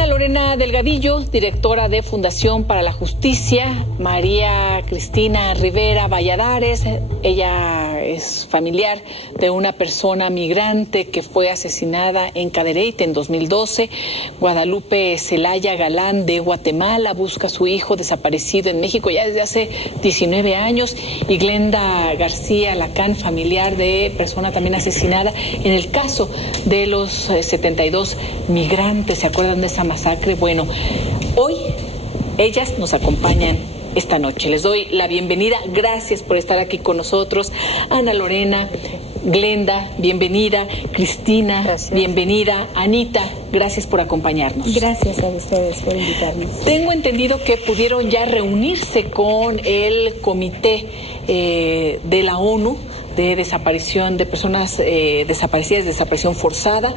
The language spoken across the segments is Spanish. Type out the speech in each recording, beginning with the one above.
Ana Lorena Delgadillo, directora de Fundación para la Justicia, María Cristina Rivera Valladares. Ella es familiar de una persona migrante que fue asesinada en Cadereyta en 2012. Guadalupe Celaya Galán de Guatemala busca a su hijo desaparecido en México ya desde hace 19 años. Y Glenda García Lacán, familiar de persona también asesinada en el caso de los 72 migrantes. ¿Se acuerdan de esa masacre? Bueno, hoy ellas nos acompañan esta noche. Les doy la bienvenida. Gracias por estar aquí con nosotros. Ana Lorena, Glenda, bienvenida. Cristina, gracias. Bienvenida. Anita, gracias por acompañarnos. Gracias a ustedes por invitarnos. Tengo entendido que pudieron ya reunirse con el comité de la ONU de desaparición de personas desaparecidas, desaparición forzada.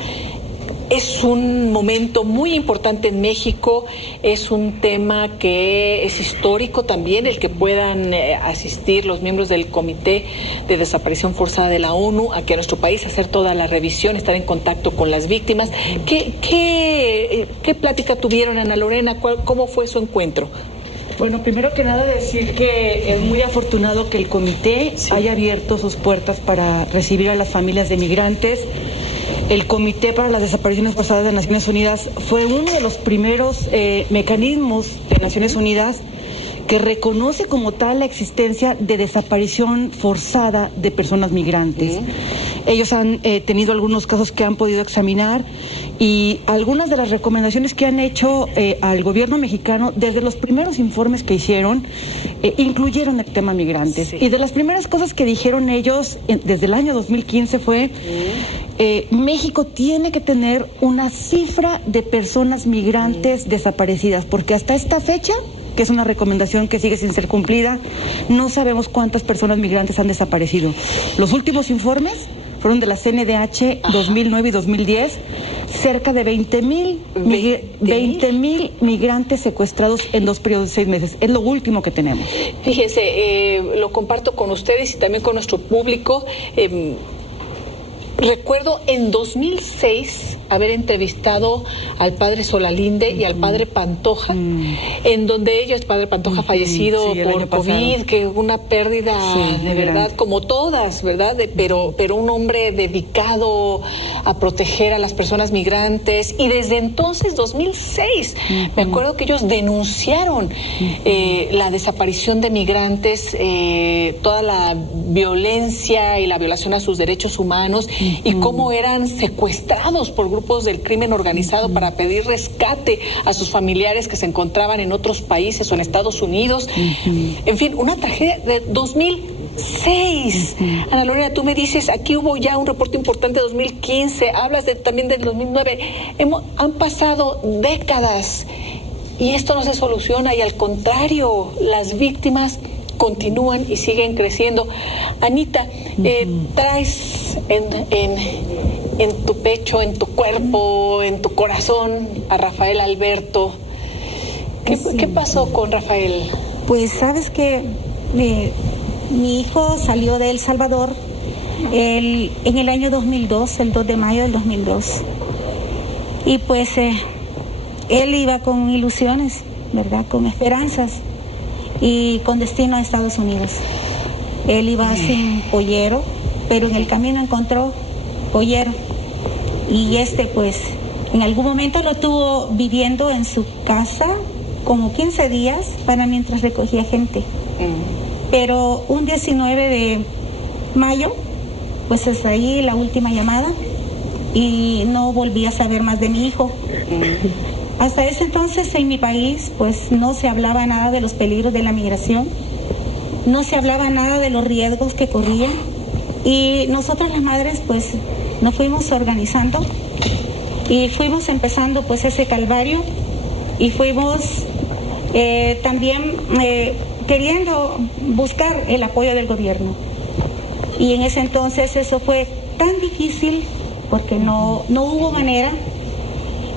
Es un momento muy importante en México, es un tema que es histórico también, el que puedan asistir los miembros del Comité de Desaparición Forzada de la ONU aquí a nuestro país, hacer toda la revisión, estar en contacto con las víctimas. ¿Qué plática tuvieron, Ana Lorena? ¿Cómo fue su encuentro? Bueno, primero que nada decir que es muy afortunado que el comité haya abierto sus puertas para recibir a las familias de migrantes. El Comité para las Desapariciones Forzadas de Naciones Unidas fue uno de los primeros mecanismos de Naciones Unidas que reconoce como tal la existencia de desaparición forzada de personas migrantes. Ellos han tenido algunos casos que han podido examinar y algunas de las recomendaciones que han hecho al gobierno mexicano desde los primeros informes que hicieron incluyeron el tema migrantes. Sí. Y de las primeras cosas que dijeron ellos desde el año 2015 fue México tiene que tener una cifra de personas migrantes desaparecidas, porque hasta esta fecha, que es una recomendación que sigue sin ser cumplida, no sabemos cuántas personas migrantes han desaparecido. Los últimos informes fueron de la CNDH 2009 y 2010, cerca de 20,000 migrantes secuestrados en 2 periodos de 6 meses. Es lo último que tenemos. Fíjense, lo comparto con ustedes y también con nuestro público. Recuerdo en 2006 haber entrevistado al padre Solalinde y al padre Pantoja, en donde ellos, padre Pantoja fallecido por COVID, que una pérdida de verdad, como todas, ¿verdad? Pero un hombre dedicado a proteger a las personas migrantes. Y desde entonces, 2006, me acuerdo que ellos denunciaron la desaparición de migrantes, toda la violencia y la violación a sus derechos humanos, y cómo eran secuestrados por grupos del crimen organizado para pedir rescate a sus familiares que se encontraban en otros países o en Estados Unidos. En fin, una tragedia de 2006. Ana Lorena, tú me dices, aquí hubo ya un reporte importante de 2015, hablas también del 2009. Han pasado décadas y esto no se soluciona, y al contrario, las víctimas continúan y siguen creciendo. Anita, traes en tu pecho, en tu cuerpo, en tu corazón a Rafael Alberto. ¿Qué pasó con Rafael? Pues sabes que mi hijo salió de El Salvador en el año 2002, el 2 de mayo del 2002. Y pues él iba con ilusiones, ¿verdad? Con esperanzas y con destino a Estados Unidos. Él iba sin pollero, pero en el camino encontró pollero. Y pues en algún momento lo estuvo viviendo en su casa como 15 días para mientras recogía gente. Pero un 19 de mayo, pues es ahí la última llamada y no volví a saber más de mi hijo. Hasta ese entonces en mi país pues no se hablaba nada de los peligros de la migración, no se hablaba nada de los riesgos que corrían, y nosotras las madres pues nos fuimos organizando y fuimos empezando pues ese calvario, y fuimos también queriendo buscar el apoyo del gobierno. Y en ese entonces eso fue tan difícil porque no hubo manera.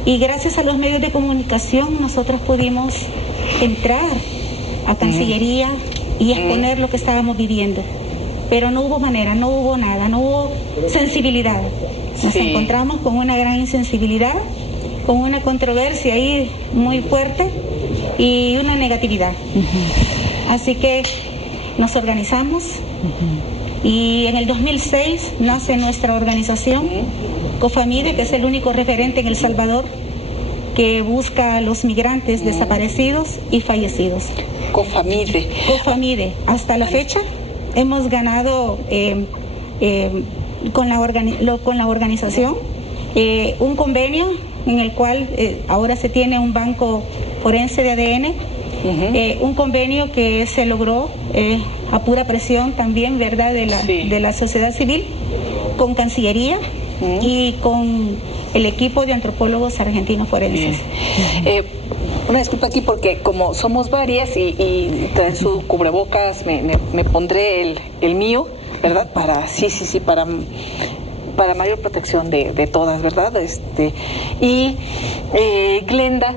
Y gracias a los medios de comunicación nosotros pudimos entrar a Cancillería y exponer lo que estábamos viviendo. Pero no hubo manera, no hubo nada, no hubo sensibilidad. Nos encontramos con una gran insensibilidad con una controversia ahí muy fuerte y una negatividad. Así que nos organizamos y en el 2006 nace nuestra organización, COFAMIDE, que es el único referente en El Salvador que busca a los migrantes desaparecidos y fallecidos. COFAMIDE. COFAMIDE. Hasta la fecha hemos ganado con la organización un convenio en el cual ahora se tiene un banco forense de ADN, un convenio que se logró a pura presión también, ¿verdad?, de la sociedad civil, con Cancillería y con el equipo de antropólogos argentinos forenses. Una disculpa aquí porque como somos varias y traen su cubrebocas, me pondré el mío, ¿verdad? Para mayor protección de todas, ¿verdad? Y Glenda,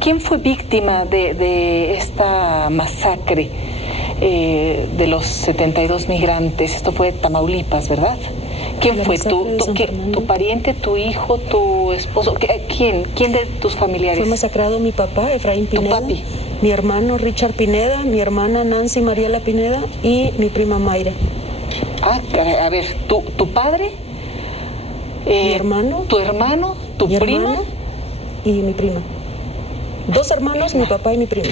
¿quién fue víctima de esta masacre de los 72 migrantes? Esto fue Tamaulipas, ¿verdad? ¿Quién fue? ¿Tu pariente, tu hijo, tu esposo? ¿Quién de tus familiares? Fue masacrado mi papá, Efraín Pineda, ¿Tu papi? Mi hermano Richard Pineda, mi hermana Nancy Mariela Pineda y mi prima Mayra. A ver, ¿tu padre? Mi hermano. ¿Tu hermano? ¿Tu mi prima? Hermana y mi prima. 2 hermanos, mi papá y mi prima.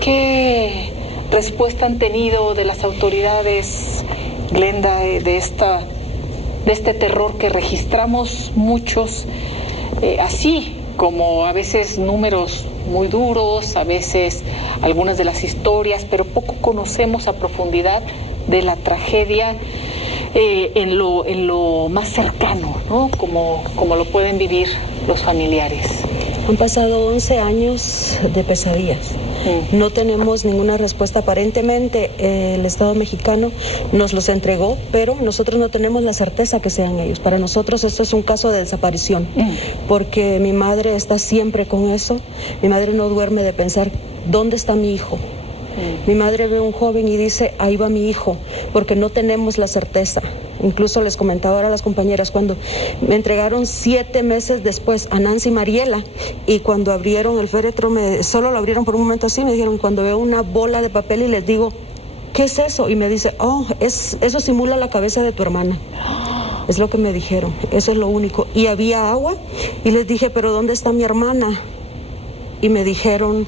¿Qué respuesta han tenido de las autoridades, Glenda, de este terror que registramos muchos, así como a veces números muy duros, a veces algunas de las historias, pero poco conocemos a profundidad de la tragedia en lo más cercano, ¿no? Como lo pueden vivir los familiares? Han pasado 11 años de pesadillas. No tenemos ninguna respuesta. Aparentemente el Estado mexicano nos los entregó, pero nosotros no tenemos la certeza que sean ellos. Para nosotros esto es un caso de desaparición, porque mi madre está siempre con eso. Mi madre no duerme de pensar, ¿dónde está mi hijo? Mi madre ve a un joven y dice, ahí va mi hijo, porque no tenemos la certeza. Incluso les comentaba ahora a las compañeras, cuando me entregaron 7 meses después a Nancy Mariela, y cuando abrieron el féretro, solo lo abrieron por un momento así, me dijeron, cuando veo una bola de papel y les digo, ¿qué es eso? Y me dice, eso simula la cabeza de tu hermana. Es lo que me dijeron, eso es lo único. Y había agua, y les dije, ¿pero dónde está mi hermana? Y me dijeron,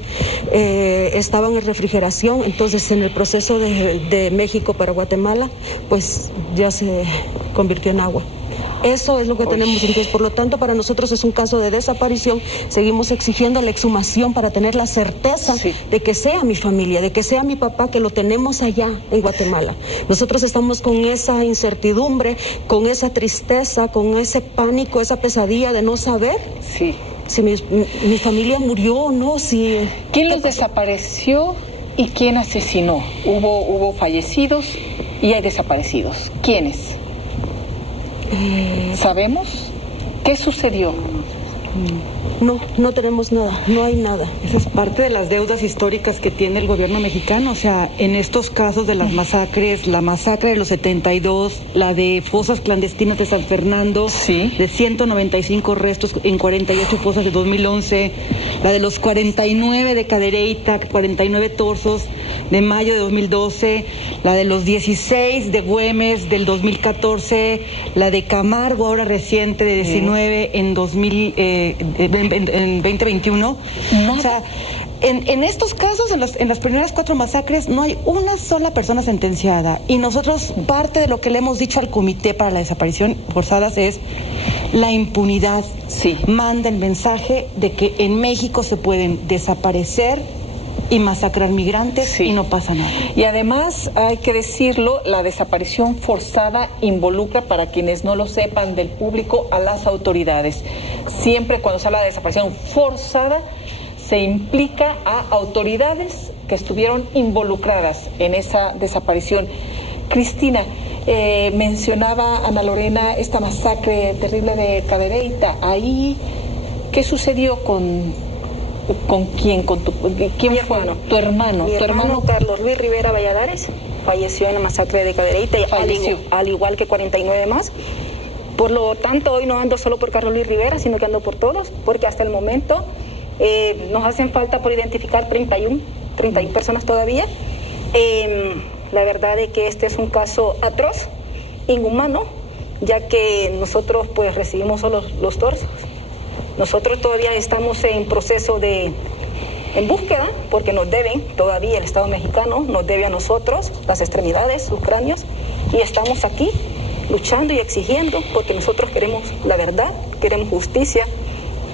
estaban en refrigeración. Entonces en el proceso de México para Guatemala, pues ya se convirtió en agua. Eso es lo que tenemos. Entonces, por lo tanto, para nosotros es un caso de desaparición. Seguimos exigiendo la exhumación para tener la certeza de que sea mi familia, de que sea mi papá, que lo tenemos allá en Guatemala. Nosotros estamos con esa incertidumbre, con esa tristeza, con ese pánico, esa pesadilla de no saber si mi familia murió o no. ¿Quién los desapareció y quién asesinó? Hubo fallecidos y hay desaparecidos. ¿Quiénes? ¿Sabemos? ¿Qué sucedió? No tenemos nada, no hay nada. Esa es parte de las deudas históricas que tiene el gobierno mexicano. O sea, en estos casos de las masacres, la masacre de los 72, la de fosas clandestinas de San Fernando, de 195 restos en 48 fosas de 2011, la de los 49 de Cadereyta, 49 torsos de mayo de 2012, la de los 16 de Güemes del 2014, la de Camargo ahora reciente de 19 en 2021. O sea, en estos casos, en las primeras 4 masacres, no hay una sola persona sentenciada. Y nosotros, parte de lo que le hemos dicho al Comité para la Desaparición Forzadas es la impunidad. Manda el mensaje de que en México se pueden desaparecer y masacrar migrantes y no pasa nada. Y además, hay que decirlo, la desaparición forzada involucra, para quienes no lo sepan del público, a las autoridades. Siempre cuando se habla de desaparición forzada, se implica a autoridades que estuvieron involucradas en esa desaparición. Cristina, mencionaba Ana Lorena esta masacre terrible de Cadereyta. Ahí, ¿qué sucedió con quién? ¿Quién fue? Tu hermano. Mi hermano Carlos Luis Rivera Valladares falleció en la masacre de Cadereyta, al igual que 49 más. Por lo tanto, hoy no ando solo por Carlos Luis Rivera, sino que ando por todos, porque hasta el momento nos hacen falta por identificar 31 personas todavía. La verdad es que este es un caso atroz, inhumano, ya que nosotros pues recibimos solo los torsos. Nosotros todavía estamos en proceso en búsqueda, porque nos deben todavía, el Estado mexicano nos debe a nosotros las extremidades, sus cráneos, y estamos aquí luchando y exigiendo, porque nosotros queremos la verdad, queremos justicia,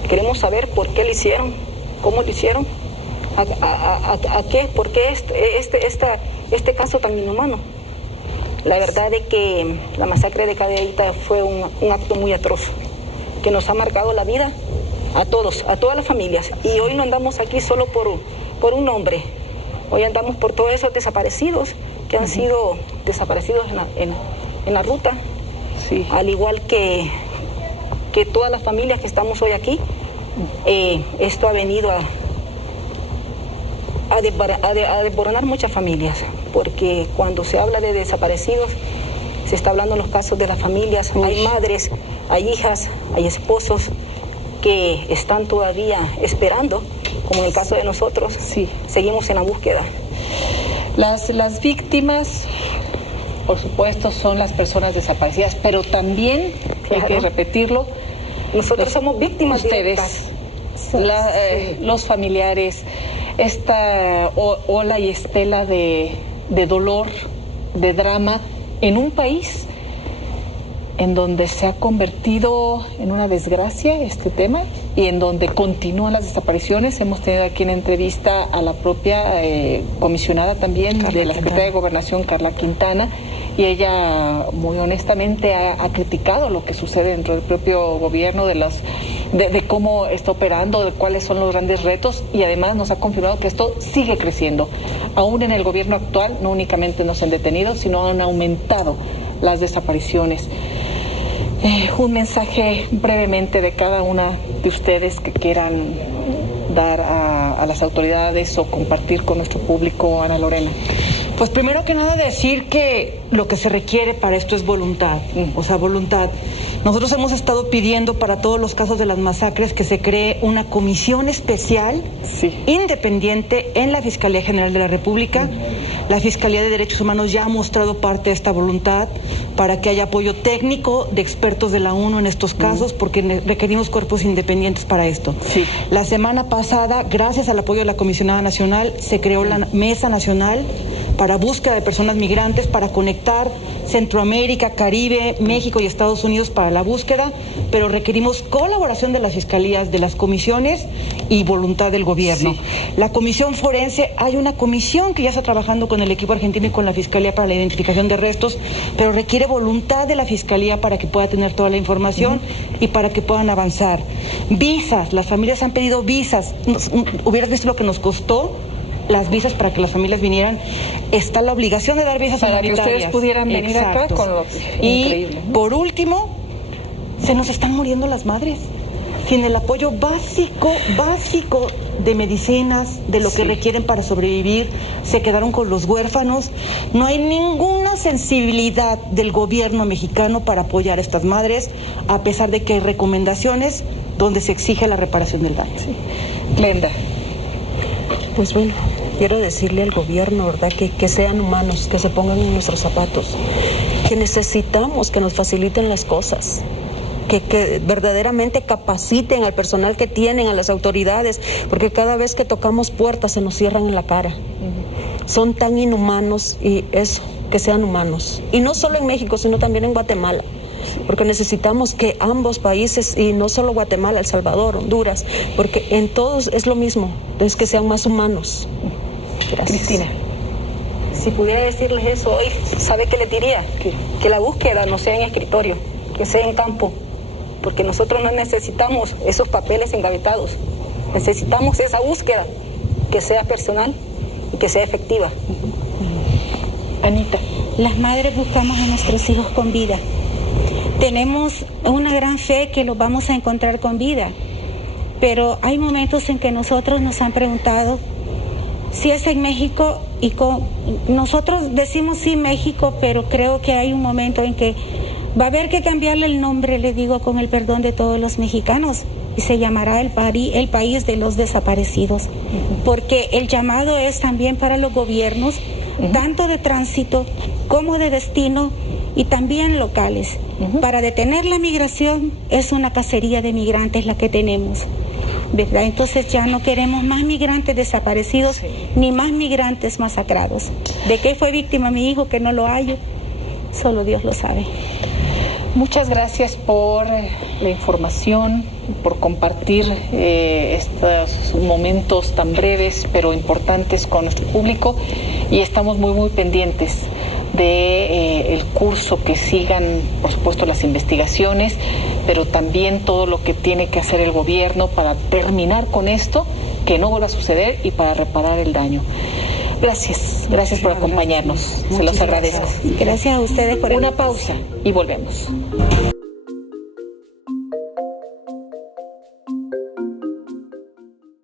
queremos saber por qué lo hicieron, cómo lo hicieron, a qué, por qué este caso tan inhumano. La verdad es que la masacre de Cadereyta fue un acto muy atroz, que nos ha marcado la vida a todos, a todas las familias. Y hoy no andamos aquí solo por un nombre, hoy andamos por todos esos desaparecidos que han sido desaparecidos en la ruta, sí. Al igual que todas las familias que estamos hoy aquí. Esto ha venido a desboronar muchas familias, porque cuando se habla de desaparecidos, se está hablando en los casos de las familias. Hay madres, hay hijas, hay esposos que están todavía esperando, como en el caso de nosotros. Sí. Seguimos en la búsqueda. Las víctimas, por supuesto, son las personas desaparecidas, pero también, claro, hay que repetirlo, nosotros somos víctimas ustedes, los familiares, esta ola y estela de dolor, de drama, en un país en donde se ha convertido en una desgracia este tema y en donde continúan las desapariciones. Hemos tenido aquí en entrevista a la propia comisionada también de la Secretaría de Gobernación, Carla Quintana, y ella muy honestamente ha criticado lo que sucede dentro del propio gobierno, de cómo está operando, de cuáles son los grandes retos, y además nos ha confirmado que esto sigue creciendo. Aún en el gobierno actual no únicamente no se han detenido, sino han aumentado las desapariciones. Un mensaje brevemente de cada una de ustedes que quieran dar a las autoridades o compartir con nuestro público, Ana Lorena. Pues primero que nada decir que lo que se requiere para esto es voluntad, o sea, voluntad. Nosotros hemos estado pidiendo para todos los casos de las masacres que se cree una comisión especial, independiente, en la Fiscalía General de la República. La Fiscalía de Derechos Humanos ya ha mostrado parte de esta voluntad para que haya apoyo técnico de expertos de la ONU en estos casos, porque requerimos cuerpos independientes para esto. Sí. La semana pasada, gracias al apoyo de la Comisionada Nacional, se creó la Mesa Nacional para búsqueda de personas migrantes, para conectar Centroamérica, Caribe, México y Estados Unidos para la búsqueda, pero requerimos colaboración de las fiscalías, de las comisiones y voluntad del gobierno. Sí. La comisión forense, hay una comisión que ya está trabajando con el equipo argentino y con la Fiscalía para la identificación de restos, pero requiere voluntad de la Fiscalía para que pueda tener toda la información y para que puedan avanzar. Visas, las familias han pedido visas. Hubieras visto lo que nos costó las visas para que las familias vinieran. Está la obligación de dar visas para humanitarias. Que ustedes pudieran venir acá con lo increíble. Y por último, se nos están muriendo las madres sin el apoyo básico de medicinas, de lo que requieren para sobrevivir. Se quedaron con los huérfanos. No hay ninguna sensibilidad del gobierno mexicano para apoyar a estas madres, a pesar de que hay recomendaciones donde se exige la reparación del daño. Sí. Glenda. Pues bueno, quiero decirle al gobierno, ¿verdad?, que sean humanos, que se pongan en nuestros zapatos, que necesitamos que nos faciliten las cosas, que verdaderamente capaciten al personal que tienen, a las autoridades, porque cada vez que tocamos puertas se nos cierran en la cara. Son tan inhumanos, y eso, que sean humanos. Y no solo en México, sino también en Guatemala. Porque necesitamos que ambos países, y no solo Guatemala, El Salvador, Honduras, porque en todos es lo mismo, es que sean más humanos. Gracias. Cristina. Si pudiera decirles eso hoy, ¿sabe qué les diría? Que la búsqueda no sea en escritorio, que sea en campo, porque nosotros no necesitamos esos papeles engavetados, necesitamos esa búsqueda que sea personal y que sea efectiva. Anita. Las madres buscamos a nuestros hijos con vida. Tenemos una gran fe que los vamos a encontrar con vida, pero hay momentos en que nosotros nos han preguntado si es en México, nosotros decimos sí México, pero creo que hay un momento en que va a haber que cambiarle el nombre, le digo, con el perdón de todos los mexicanos, y se llamará el país de los desaparecidos, porque el llamado es también para los gobiernos, tanto de tránsito como de destino y también locales. Para detener la migración es una cacería de migrantes la que tenemos, ¿verdad? Entonces ya no queremos más migrantes desaparecidos, ni más migrantes masacrados. ¿De qué fue víctima mi hijo que no lo hallo? Solo Dios lo sabe. Muchas gracias por la información, por compartir estos momentos tan breves pero importantes con nuestro público, y estamos muy pendientes de el curso que sigan, por supuesto, las investigaciones, pero también todo lo que tiene que hacer el gobierno para terminar con esto, que no vuelva a suceder, y para reparar el daño. Gracias por acompañarnos, se los agradezco. Gracias a ustedes por una pausa y volvemos.